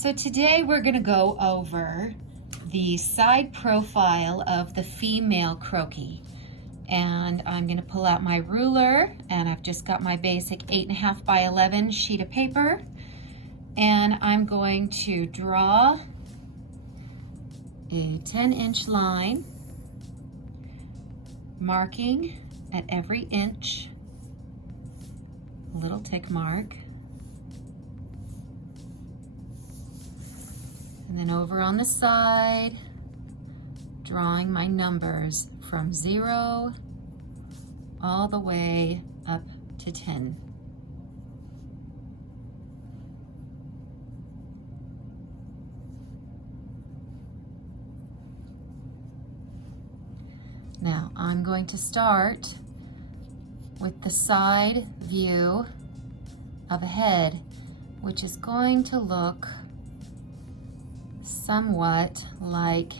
So today we're going to go over the side profile of the female croquis. And I'm going to pull out my ruler, and I've just got my basic 8.5 by 11 sheet of paper. And I'm going to draw a 10-inch line, marking at every inch a little tick mark. And then over on the side, drawing my numbers from 0 all the way up to 10. Now I'm going to start with the side view of a head, which is going to look somewhat like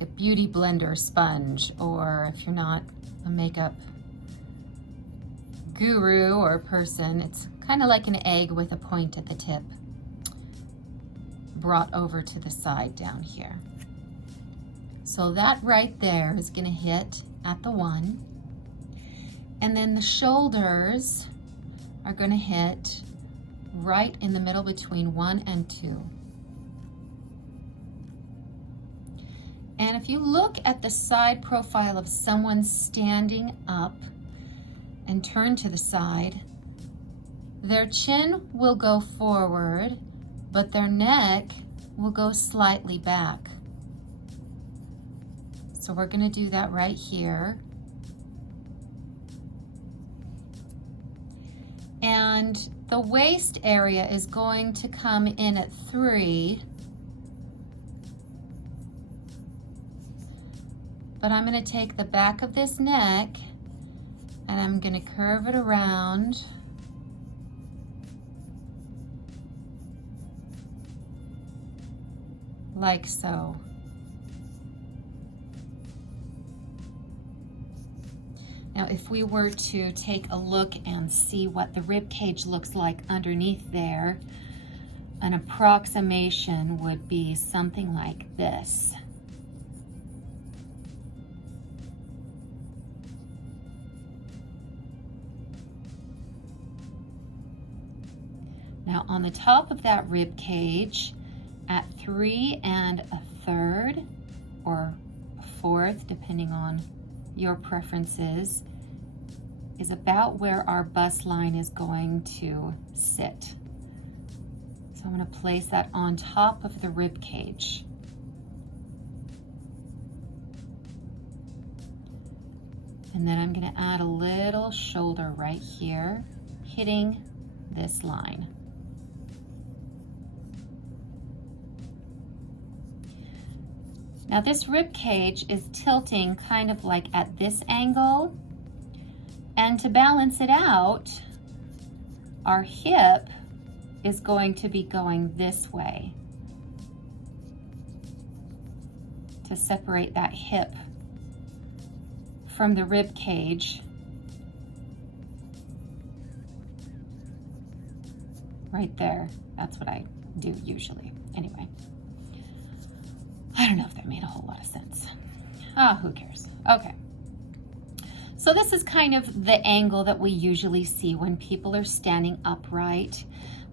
a beauty blender sponge, or if you're not a makeup guru or person, it's kind of like an egg with a point at the tip brought over to the side down here. So that right there is going to hit at the 1, and then the shoulders are going to hit right in the middle between 1 and 2. And if you look at the side profile of someone standing up and turn to the side, their chin will go forward, but their neck will go slightly back. So we're going to do that right here. And the waist area is going to come in at 3. But I'm going to take the back of this neck and I'm going to curve it around like so. Now, if we were to take a look and see what the rib cage looks like underneath there, an approximation would be something like this. Now, on the top of that rib cage, at 3 1/3 or 1/4, depending on your preferences, is about where our bust line is going to sit. So I'm going to place that on top of the rib cage. And then I'm going to add a little shoulder right here, hitting this line. Now this rib cage is tilting kind of like at this angle, and to balance it out, our hip is going to be going this way to separate that hip from the rib cage right there. That's what I do usually. Anyway. I don't know if that made a whole lot of sense. Oh, who cares? Okay. So this is kind of the angle that we usually see when people are standing upright.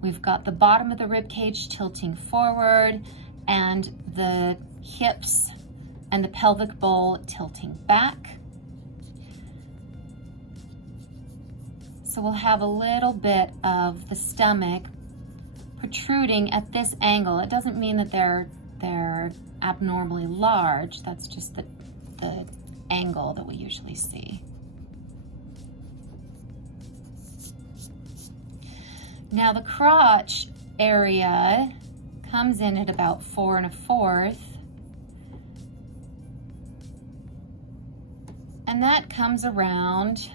We've got the bottom of the rib cage tilting forward and the hips and the pelvic bowl tilting back. So we'll have a little bit of the stomach protruding at this angle. It doesn't mean that they're abnormally large. That's just the angle that we usually see. Now the crotch area comes in at about 4 1/4, and that comes around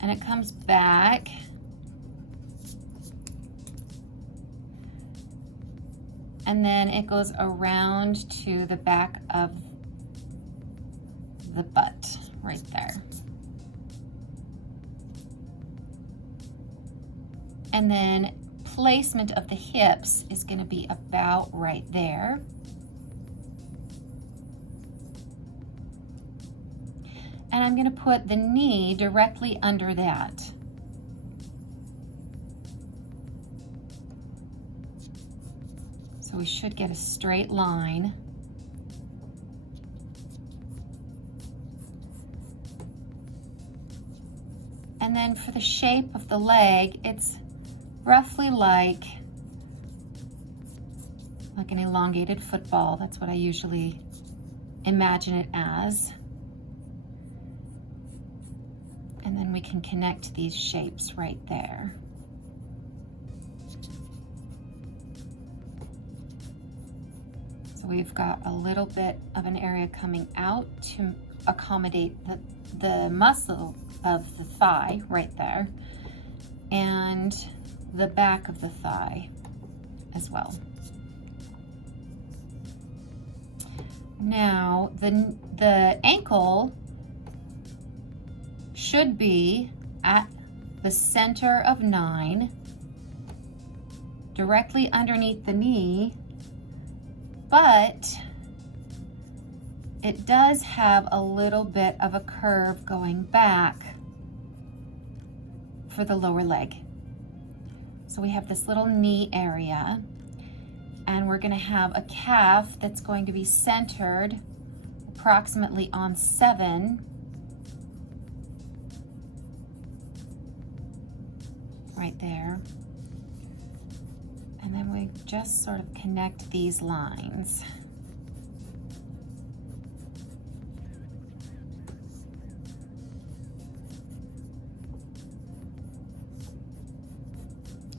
and it comes back. And then it goes around to the back of the butt right there. And then placement of the hips is going to be about right there. And I'm going to put the knee directly under that. So we should get a straight line. And then for the shape of the leg, it's roughly like an elongated football. That's what I usually imagine it as. And then we can connect these shapes right there. So we've got a little bit of an area coming out to accommodate the muscle of the thigh right there, and the back of the thigh as well. Now the ankle should be at the center of 9, directly underneath the knee, but it does have a little bit of a curve going back for the lower leg. So we have this little knee area, and we're going to have a calf that's going to be centered approximately on 7, right there. And then we just sort of connect these lines.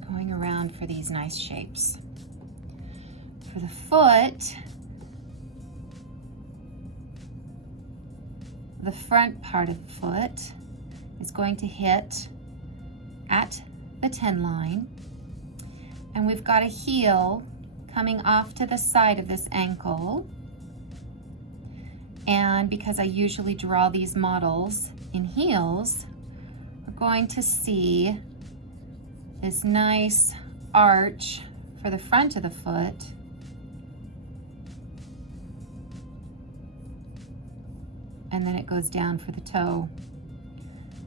Going around for these nice shapes. For the foot, the front part of the foot is going to hit at the 10 line. And we've got a heel coming off to the side of this ankle. And because I usually draw these models in heels, we're going to see this nice arch for the front of the foot. And then it goes down for the toe.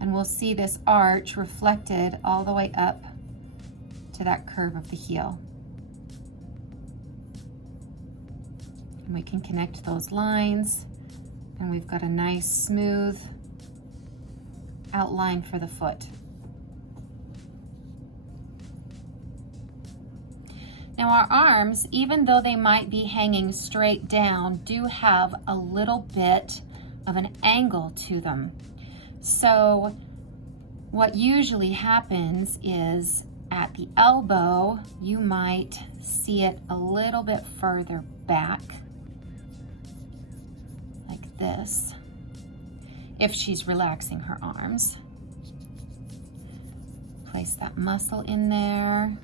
And we'll see this arch reflected all the way up to that curve of the heel. And we can connect those lines, and we've got a nice smooth outline for the foot. Now our arms, even though they might be hanging straight down, do have a little bit of an angle to them. So what usually happens is at the elbow, you might see it a little bit further back, like this, if she's relaxing her arms. Place that muscle in there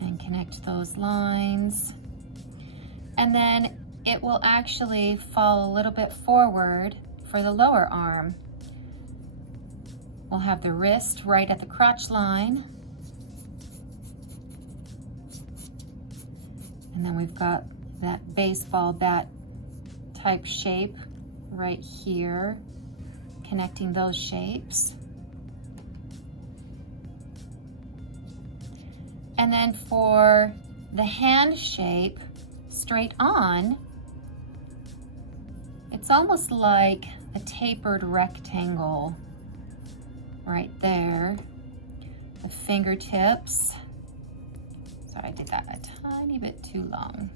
and connect those lines. And then it will actually fall a little bit forward for the lower arm. We'll have the wrist right at the crotch line. And then we've got that baseball bat type shape right here, connecting those shapes. And then for the hand shape, straight on, it's almost like a tapered rectangle right there. The fingertips, sorry, I did that a tiny bit too long.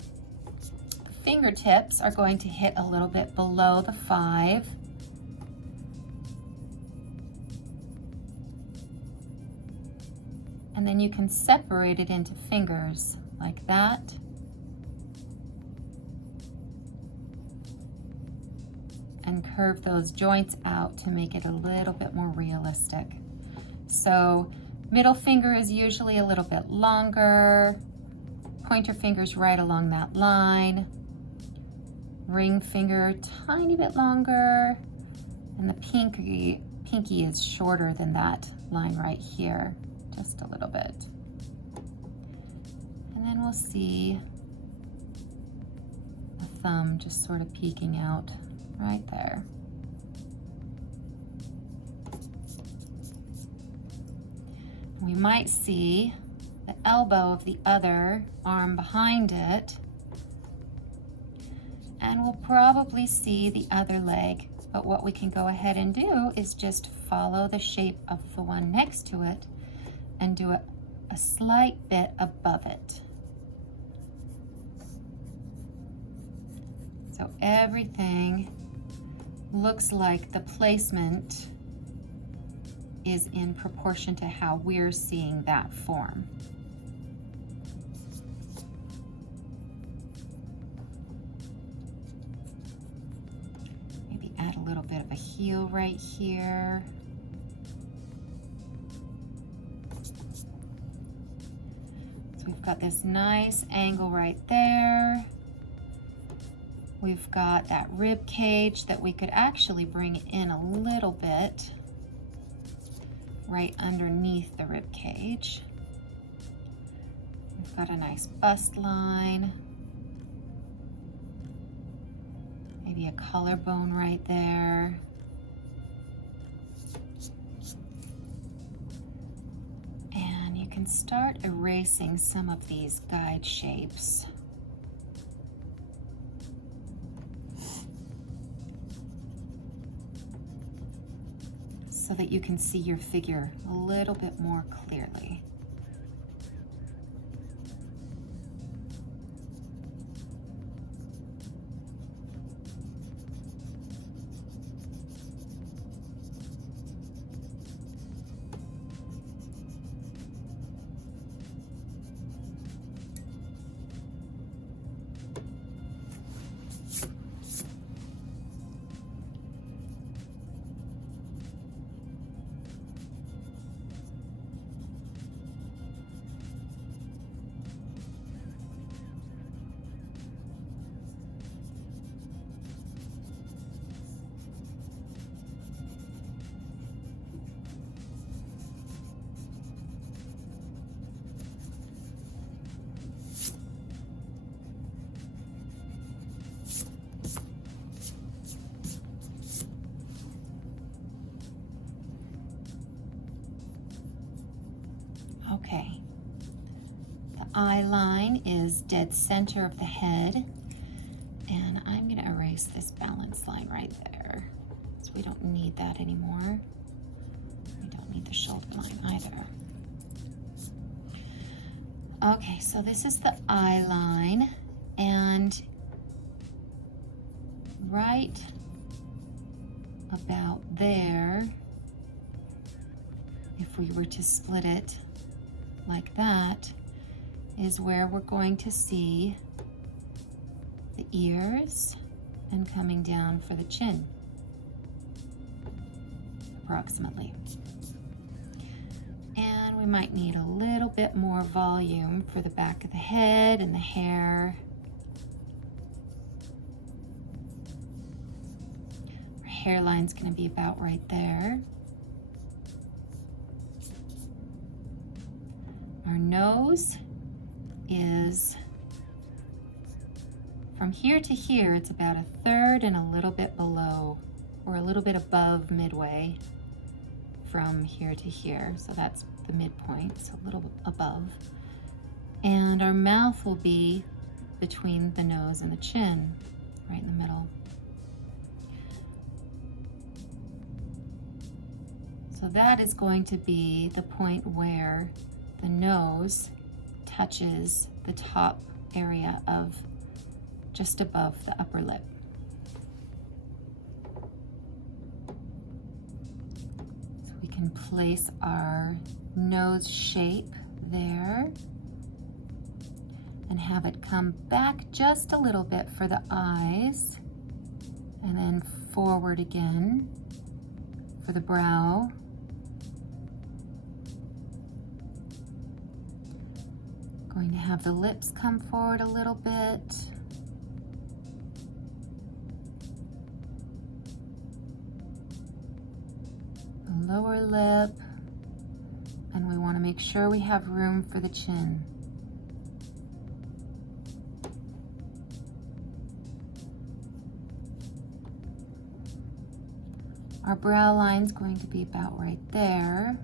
The fingertips are going to hit a little bit below the 5. And then you can separate it into fingers like that. And curve those joints out to make it a little bit more realistic. So middle finger is usually a little bit longer, pointer finger's right along that line, ring finger a tiny bit longer, and the pinky is shorter than that line right here. just a little bit. And then we'll see the thumb just sort of peeking out right there. We might see the elbow of the other arm behind it, and we'll probably see the other leg. But what we can go ahead and do is just follow the shape of the one next to it and do a slight bit above it. So everything looks like the placement is in proportion to how we're seeing that form. Maybe add a little bit of a heel right here. So we've got this nice angle right there. We've got that rib cage that we could actually bring in a little bit right underneath the rib cage. We've got a nice bust line. Maybe a collarbone right there. And you can start erasing some of these guide shapes. So that you can see your figure a little bit more clearly. Okay, the eye line is dead center of the head, and I'm going to erase this balance line right there, so we don't need that anymore. We don't need the shoulder line either. Okay, so this is the eye line, and right about there, if we were to split it like that, is where we're going to see the ears and coming down for the chin, approximately. And we might need a little bit more volume for the back of the head and the hair. Our hairline's going to be about right there. Our nose is from here to here, it's about 1/3 and a little bit below, or a little bit above midway from here to here. So that's the midpoint, so a little above. And our mouth will be between the nose and the chin, right in the middle. So that is going to be the point where the nose touches the top area of just above the upper lip. So we can place our nose shape there and have it come back just a little bit for the eyes, and then forward again for the brow. Going to have the lips come forward a little bit. The lower lip, And we want to make sure we have room for the chin. Our brow line's going to be about right there.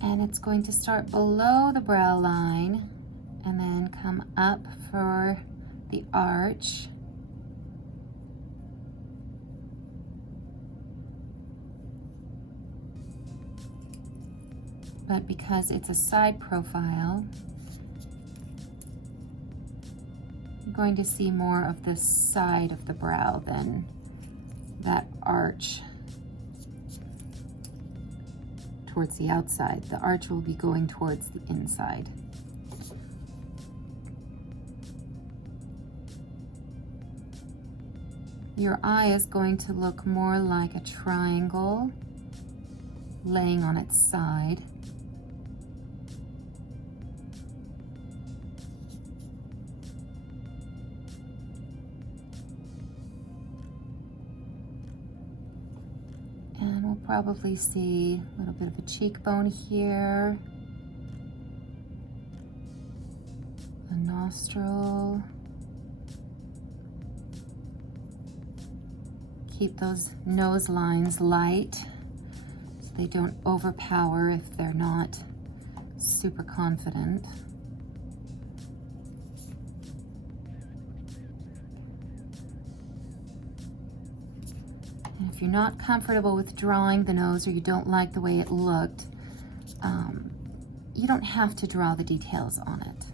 And it's going to start below the brow line and then come up for the arch. But because it's a side profile, you're going to see more of the side of the brow than that arch towards the outside. The arch will be going towards the inside. Your eye is going to look more like a triangle laying on its side. And we'll probably see a little bit of a cheekbone here, a nostril. Keep those nose lines light so they don't overpower if they're not super confident. And if you're not comfortable with drawing the nose or you don't like the way it looked, you don't have to draw the details on it.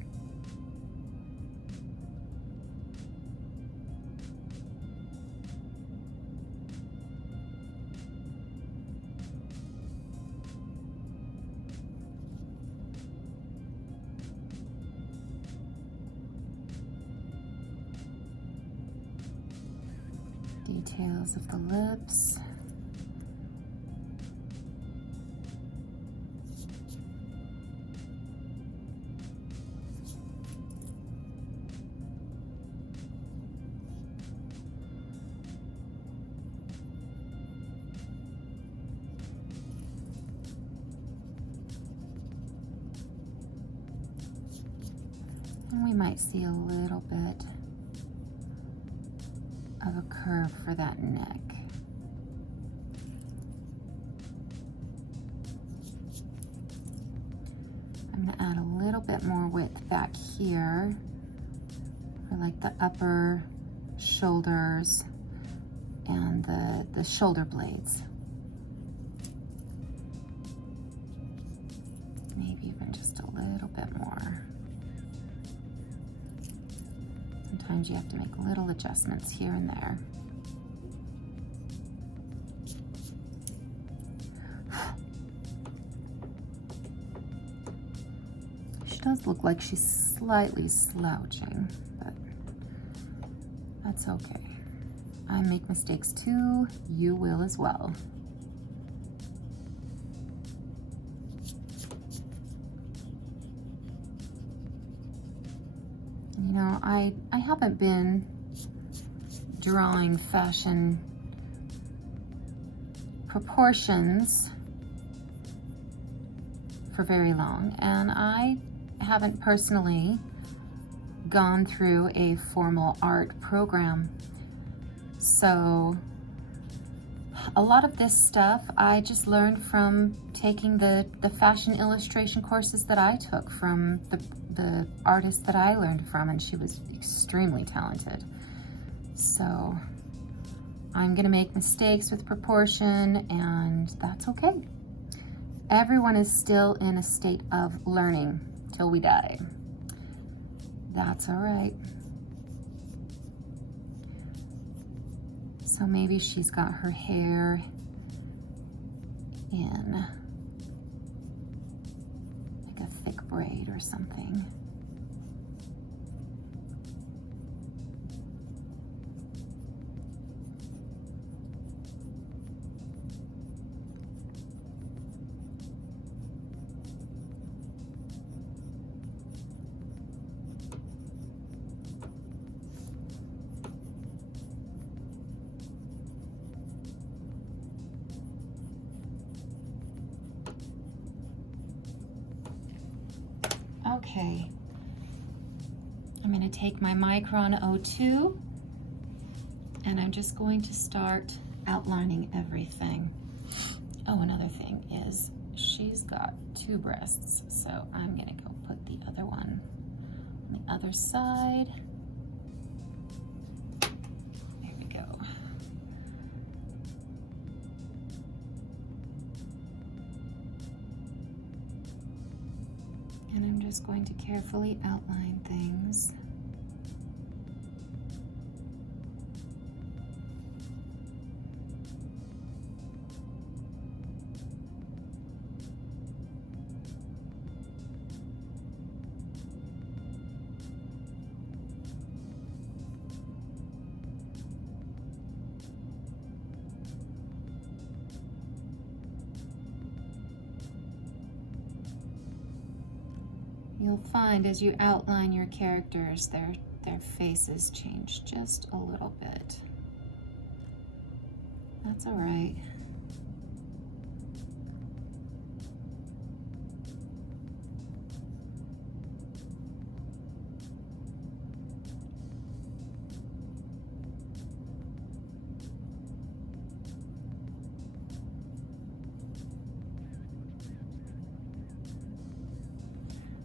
Details of the lips. And we might see a little bit of a curve for that neck. I'm going to add a little bit more width back here for like the upper shoulders and the shoulder blades. Maybe even just a little bit more. Sometimes you have to make little adjustments here and there. She does look like she's slightly slouching, but that's okay. I make mistakes too. You will as well. You know, I haven't been drawing fashion proportions for very long, and I haven't personally gone through a formal art program. So a lot of this stuff I just learned from taking the fashion illustration courses that I took from the artist that I learned from, and she was extremely talented. So I'm gonna make mistakes with proportion, and that's okay. Everyone is still in a state of learning till we die. That's all right. So maybe she's got her hair in like a thick braid or something. Okay. I'm going to take my Micron 02 and I'm just going to start outlining everything. Oh, another thing is she's got 2 breasts, so I'm going to go put the other one on the other side. There we go. And I'm just going to carefully outline things. You'll find as you outline your characters, their faces change just a little bit. That's all right.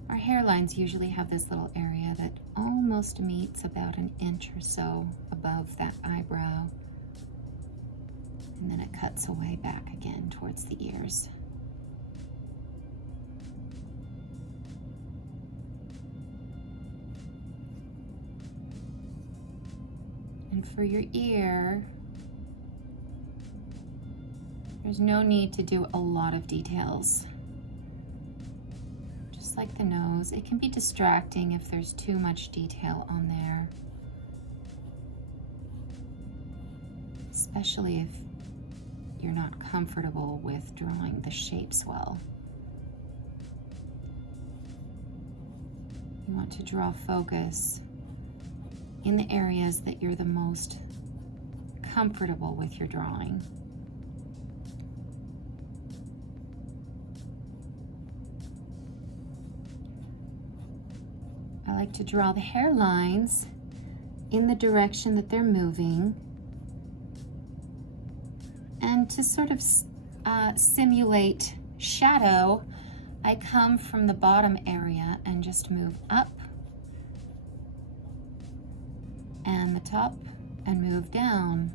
Our hairlines usually have this little area that almost meets about an inch or so above that eyebrow. And then it cuts away back again towards the ears. And for your ear, there's no need to do a lot of details. Just like the nose, it can be distracting if there's too much detail on there. Especially if you're not comfortable with drawing the shapes well. You want to draw focus in the areas that you're the most comfortable with your drawing. I like to draw the hairlines in the direction that they're moving, and to sort of simulate shadow, I come from the bottom area and just move up and the top and move down.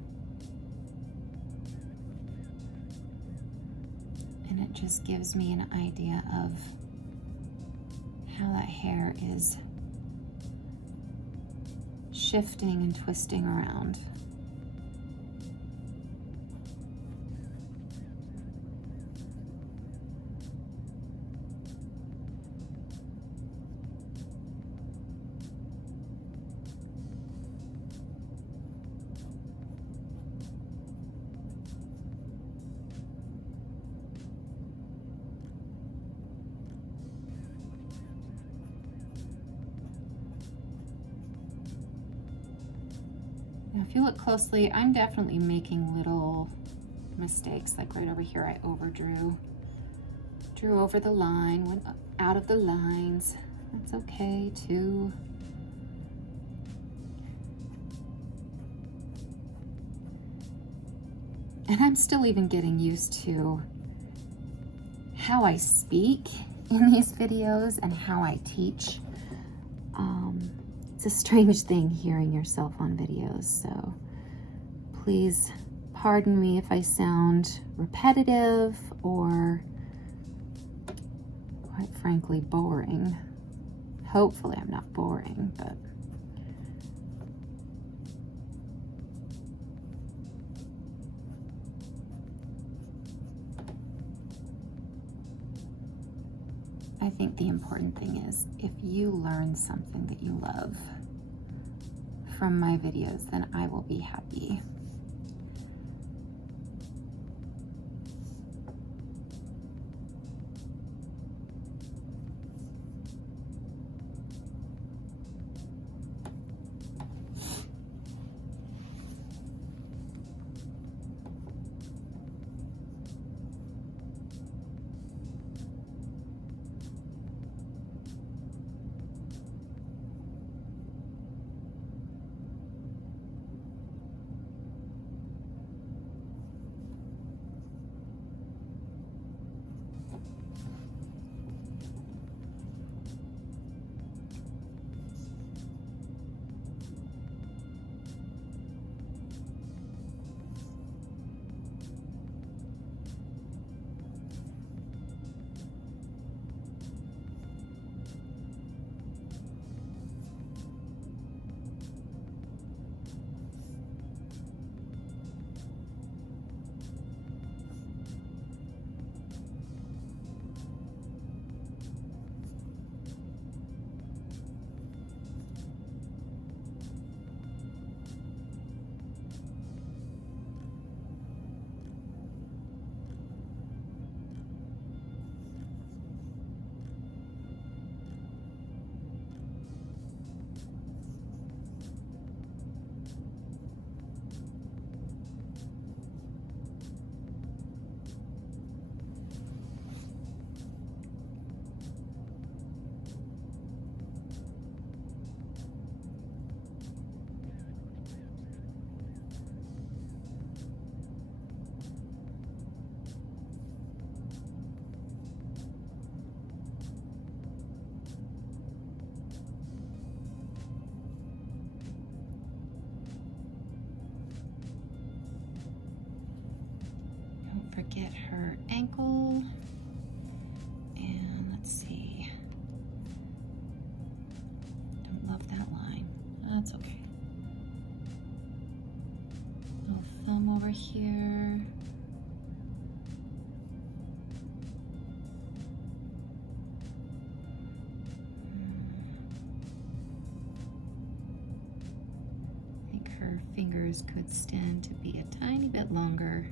And it just gives me an idea of how that hair is shifting and twisting around. Now, if you look closely, I'm definitely making little mistakes. Like right over here, I overdrew. Drew over the line, went out of the lines. That's okay too. And I'm still even getting used to how I speak in these videos and how I teach. It's a strange thing hearing yourself on videos, so please pardon me if I sound repetitive or, quite frankly, boring. Hopefully I'm not boring, but I think the important thing is if you learn something that you love from my videos, then I will be happy. yours could stand to be a tiny bit longer.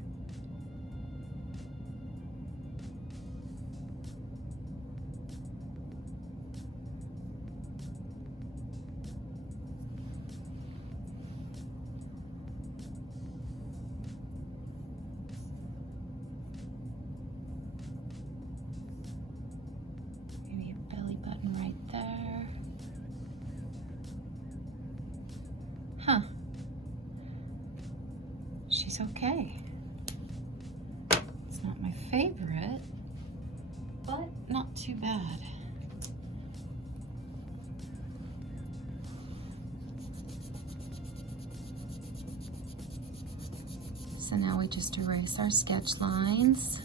Maybe a belly button right there. Huh. She's okay. It's not my favorite, but not too bad. So now we just erase our sketch lines.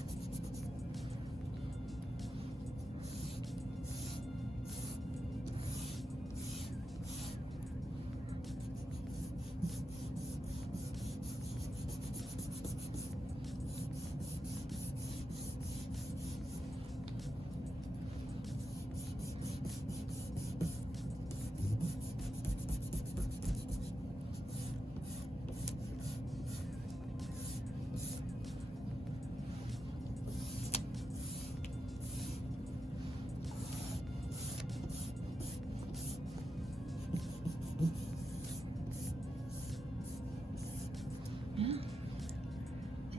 Yeah.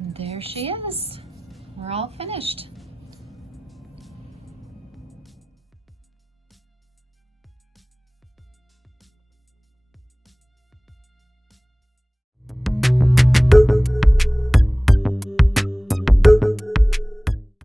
And there she is. We're all finished.